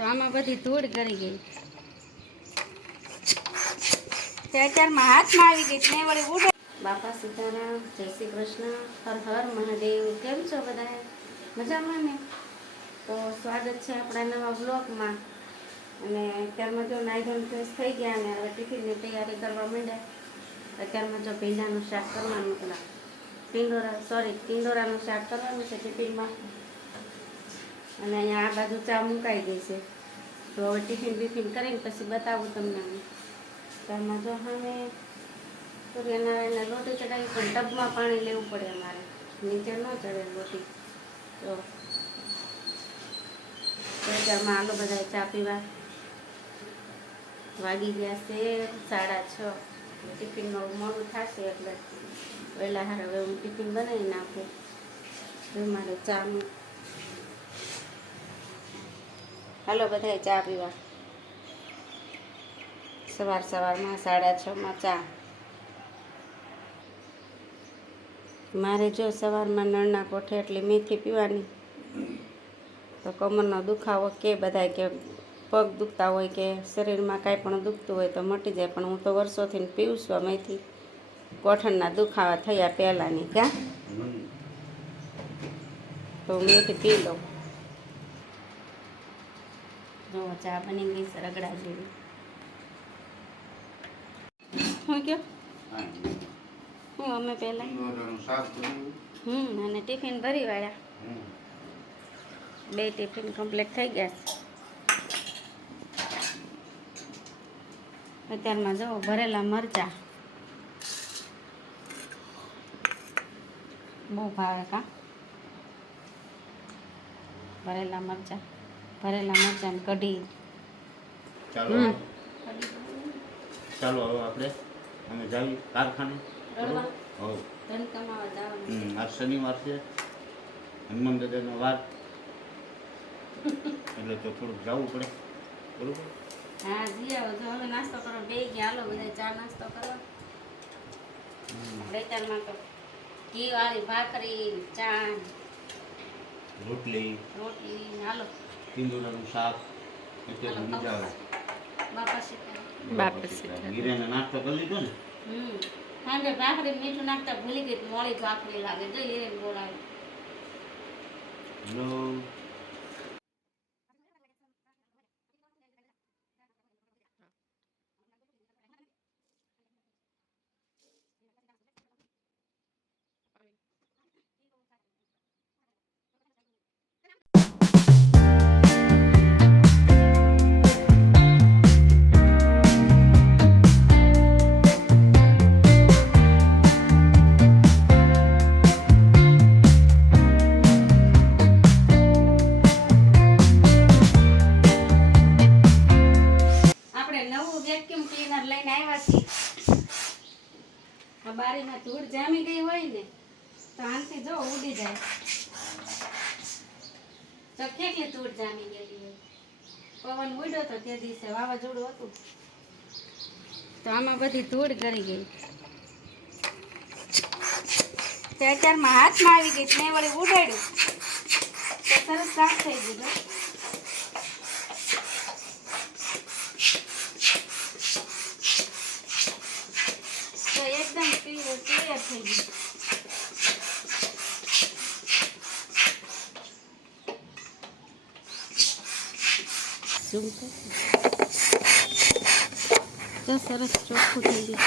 તો આમાં બધી ધૂળ કરી ગઈ. અત્યારમાં હાથમાં આવી ગઈ ને વળી ઉડે. બાપા સીતારામ, જય શ્રી કૃષ્ણ, હર હર મહાદેવ. કેમ છો બધા? મજામાં ને? તો સ્વાગત છે આપણા નવા બ્લોગમાં. અને અત્યારમાં જો નાઈધોન ફ્રેશ થઈ ગયા અને હવે ટિફિનની તૈયારી કરવા માંડ્યા. અત્યારમાં જો ભીંડાનું શાક કરવાનું પેલા ટીંડોરાનું શાક કરવાનું છે ટિફિનમાં. અને અહીંયા આ બાજુ ચા મુકાઈ ગઈ છે. તો હવે ટિફિન કરીને પછી બતાવું તમને. ત્યારમાં જો હવે સૂર્યનારાયણને રોટી ચડાવી પણ ટબમાં પાણી લેવું પડે અમારે, નીચે ન ચડે રોટી. તો અત્યારમાં આલો બધા ચા પીવા વાગી ગયા છે 6:30. ટિફિનમાં મોડું થશે એટલે વહેલા હારે હવે હું ટિફિન બનાવી નાખું. જો મારે ચા હાલો બધા ચા પીવા. સવારમાં 6:30 ચા. મારે જો સવારમાં નળના કોઠે એટલી મેથી પીવાની. તો કમરનો દુખાવો કે બધા કે પગ દુખતા હોય કે શરીરમાં કાંઈ પણ દુખતું હોય તો મટી જાય, પણ હું તો વર્ષોથી પીવું છું આ મેથી. ગોઠણના દુખાવા થયા પહેલાંની ક્યાં તો મેથી પી લઉં. જો ચા બની ગઈ છે રગડા જેવી. હું કયો હું અમે પહેલાં અને ટિફિન ભરી વાળ્યા. 2 ટિફિન કમ્પ્લીટ થઈ ગયા છે. અત્યારમાં જો ભરેલા મરચાં બહુ ભાવે કા ભરેલા મરચાં કઢી. ચાલો હવે આપણે અમે જાવી કારખાને. ધન કમાવા જવાનું. આજ શનિવાર છે, હનુમાન દાદાનો વાર, એટલે તો થોડુંક જવું પડે. બરોબર? હા જી આવો. જો હવે નાસ્તો કરો બે ગયા. હાલો બધા ચા નાસ્તો કરો. વેચારમાં તો ઘી વાળી ભાખરી, ચા, રોટલી. હાલો ટીંડોરાનું શાક. અત્યારે મજા આવે. બાપા સીતારામ. ગીરાને નાસ્તો કરી લીધો ને? સાંજે ભાખરી મીઠું નાખતા ભૂલી ગઈ. મોડી ભાખરી લાગે. જો એ બોલાવે. હેલો. વેક્યુમ ક્લીનર લઈને આવ્યા છીએ. આ બારીમાં ધૂળ જામી ગઈ હોય ને તો આનથી જો ઉડી જાય. તો કેટલી ધૂળ જામી ગયેલી હોય. પવન ઉડ્યો તો તે દિવસે વાવાઝોડું હતું તો આમાં બધી ધૂળ કરી ગઈ. તે અત્યારમાં હાથમાં આવી ગઈ ને વળી ઉડાડ્યું તો સરસ સાફ થઈ ગયું. એકદમ ક્લિયર થઈ ગયું. તો સરસ ચોખ્ખું થઈ ગયું.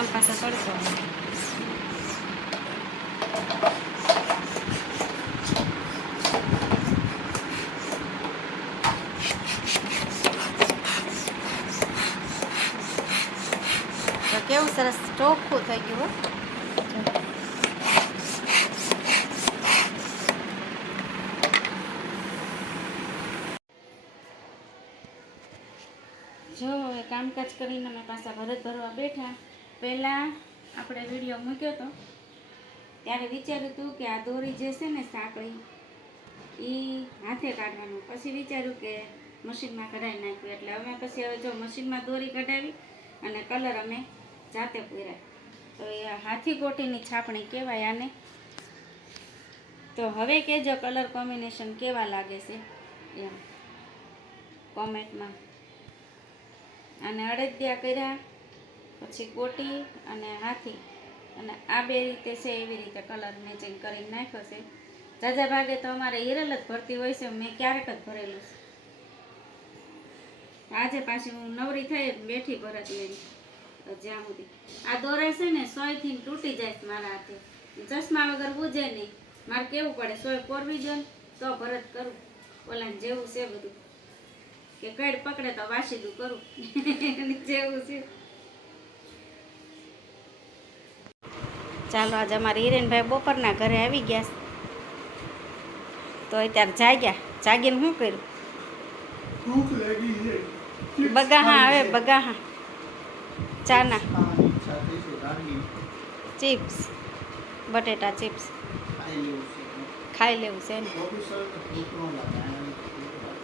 આમ પાછા તડકો તો કેવું સરસ ચોખ્ખું થઈ ગયું. જો હવે કામકાજ કરીને અમે પાછા ભરત ભરવા બેઠા. પહેલાં આપણે વિડીયો મૂક્યો હતો ત્યારે વિચાર્યું હતું કે આ દોરી જે છે ને સાંકળી એ હાથે કાઢવાનું. પછી વિચાર્યું કે મશીનમાં કઢાઈ નાખ્યું, એટલે અમે પછી હવે જો મશીનમાં દોરી કઢાવી અને કલર અમે જાતે પૂર્યા. તો એ હાથી ગોટીની છાપણી કહેવાય આને. તો હવે કહેજો કલર કોમ્બિનેશન કેવા લાગે છે એમ કોમેન્ટમાં. અને અડદિયા કર્યા, પછી ગોટી અને હાથી, અને આ બે રીતે છે એવી રીતે કલર મેચિંગ કરી નાખ્યો છે. જાજા ભાગે તો અમારે હિરલ જ ભરતી હોય છે, મેં ક્યારેક જ ભરેલું છે. આજે પાછી હું નવરી થઈ બેઠી ભરત લેવી. તો જ્યાં સુધી આ દોરે છે ને સોયથી તૂટી જાય છે મારા હાથે. ચશ્મા વગર બુજે નહીં. મારે કેવું પડે સોય પોરવી જો ને તો ભરત કરું. ઓલા જેવું છે બધું કે કડ પકડે તો વાસીદું કરું જેવું છે. ચાલો આજે અમારે હિરેનભાઈ બપોરના ઘરે આવી ગયા છે. તો અત્યારે જાગીને શું કર્યું? ભૂખ લાગી છે. બગાહા આવે બગાહા ચાના ખાવાની ઈચ્છા થઈ છે ગાંડી. ચિપ્સ, બટેટા ચિપ્સ ખાઈ લેવું છે. ખાઈ લેવું છે ને. ઓફિસર તો ભૂખ ન લાગે. આનાથી ભૂખ લાગે.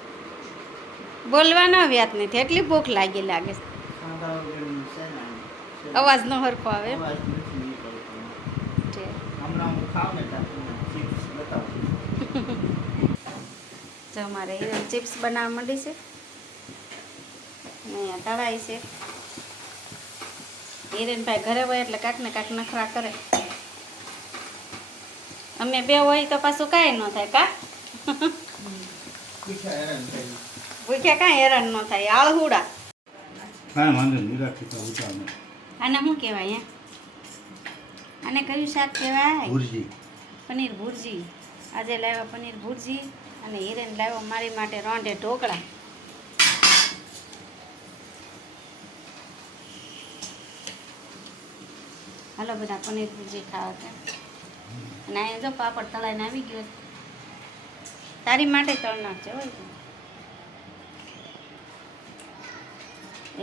બોલવાનો વ્યાત નથી, એટલી ભૂખ લાગે છે. ખાધા વગરનું છે ને આને. અવાજ ન હરખો આવે એમ. અવાજ નથી નીકળતો. છે. હમણાં હું ખાવ ને ત્યાં તમને ચિપ્સ બતાવું. જો અમારે હિરેન ચિપ્સ બનાવવા માંડી છે ને અહીંયા તળાઈ છે. હિરેનભાઈ ઘરે હોય એટલે કાંક ને કાંક નખરા કરે. અમે બે હોય તો પાછું કાંઈ ન થાય કા તીખા હેરાન થઈ. ભૂખ્યા કાંઈ હેરાન ન થાય. આળહુડા. કાંઈ વાંધો નહીં, નિરાક્ષિતા ઉતારને આને શું કહેવાય? આને કયું શાક કહેવાય? ભુરજી. પનીર ભુરજી. આજે લાવ્યા પનીર ભુરજી અને હિરેન લાવ્યો મારી માટે રોંઢે ઢોકળા. હાલો બધા પનીર ભુરજી ખાવા કે. અને અહીંયા જો પાપડ તળાઈને આવી ગયો. તારી માટે તળ નાખજો હોય તો.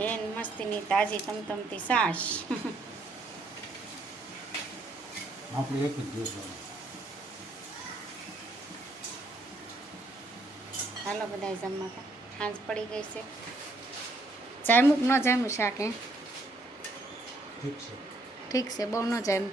એન મસ્તીની તાજી તમતમતી છાશ. આપણે એક જ દિવસ હાલો બધા જમવા કા. સાંજ પડી ગઈ છે. જામ્યું કે ન જામ્યું શાક? ઠીક છે. ઠીક છે, બહુ ન જામ્યું.